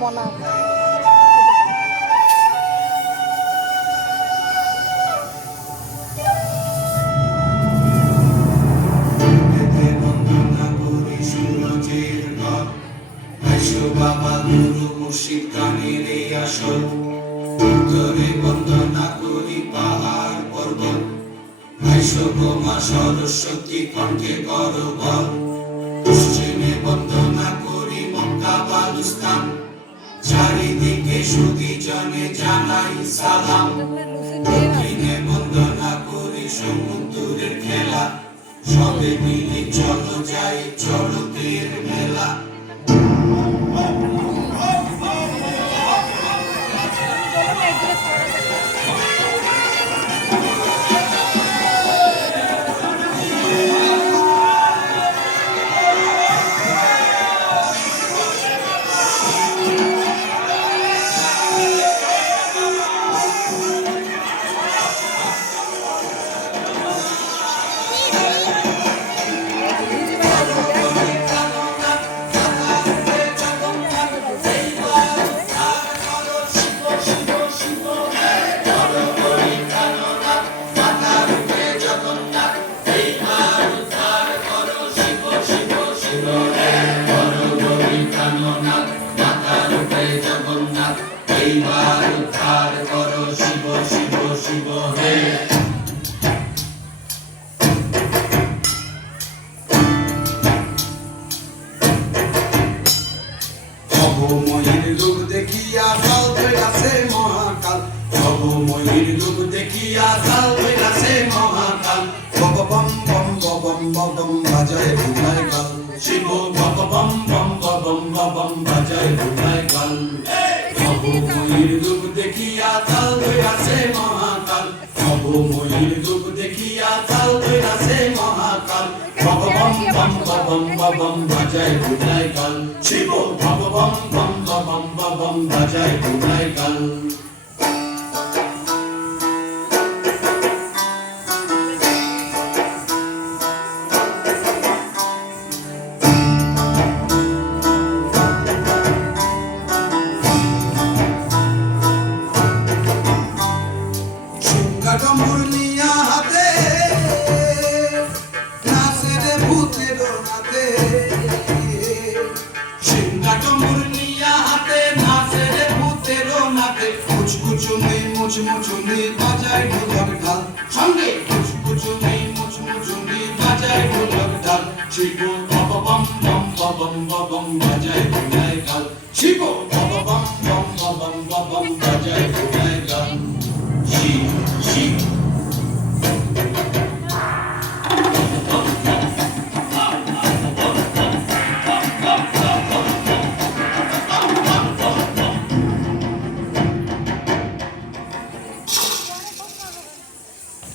মনা বাবা গুরু মুর্শিদ গানের এই আসল উত্তরে বন্দনা করি পাহাড় পর্বত আইসো মা সরস্বতী কণ্ঠে করো বল পশ্চিমে বন্দনা করি মক্কা বালুস্তান চারিদিকে সুধী জনে জানাই সালাম দক্ষিণে বন্দনা করি সমুদ্রের খেলা সবে মিলে চলো যাই চড়কের মেলা এইবার উদ্ধার করো শিব শিব শিব হে ভবময়ীর রূপ দেখিয়া জাল ধরিয়াছে মহাকাল ভবময়ীর রূপ দেখিয়া জাল ধরিয়াছে মহাকাল বম বম বম বম বম বাজায় ঘুমায় গাল শিব বম বম বম বম বম বাজায় ঘুমায় গাল ভবময়ীর রূপ দেখিয়া জাল ধরিয়াছে মহাকাল ভবময়ীর রূপ দেখিয়া জাল ধরিয়াছে মহাকাল বম বম বম বম বাজায় ঘুমায় গাল শিব বম বম বম বম বাজায় ঘুমায় গাল মুরনিয়া হাতে নাচে রে ভূতের নাতে সিংহাট মুরনিয়া হাতে নাচে রে ভূতের নাতে কুচকুচুনি মুচমুচুনি বাজায় ঢোলক ঢাল সঙ্গে কুচকুচুনি মুচমুচুনি বাজায় ঢোলক ঢাল শিব বম বম বম বম বম বাজায় ঘুমায় গাল শিব বম বম বম বম বাজায় ঘুমায় গাল শিব শিব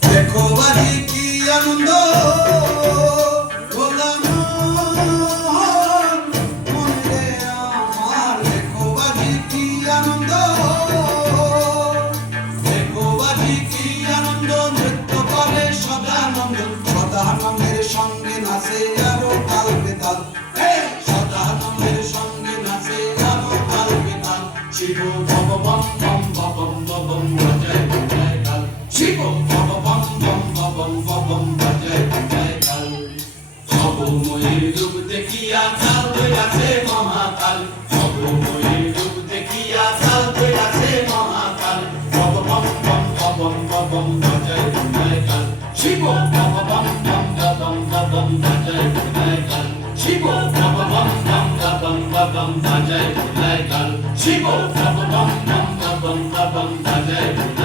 দেখো বাজি কি আনন্দ গোলাম মনে আমার দেখো বাজি কি আনন্দ দেখো বাজি কি আনন্দ নৃত্য করে সদানন্দ সদানন্দের সঙ্গে নাচে আরো তাল বেতাল সদানন্দের সঙ্গে নাচে আরো তাল বেতাল শিব বম বম বম বম বম বাজায় ঘুমায় গাল শিব বম বম বম বম বাজায় ঘুমায় গাল ভবময়ীর রূপ দেখিয়া জাল ধরিয়াছে মহাকাল ভবময়ীর রূপ দেখিয়া জাল ধরিয়াছে মহাকাল বম বম বম বাজায় ঘুমায় গাল শিব বম বম বম বাজায় ঘুমায় গাল শিব বম বম বম বাজায় ঘুমায় গাল শিব বম বম বম বাজায় ঘুমায়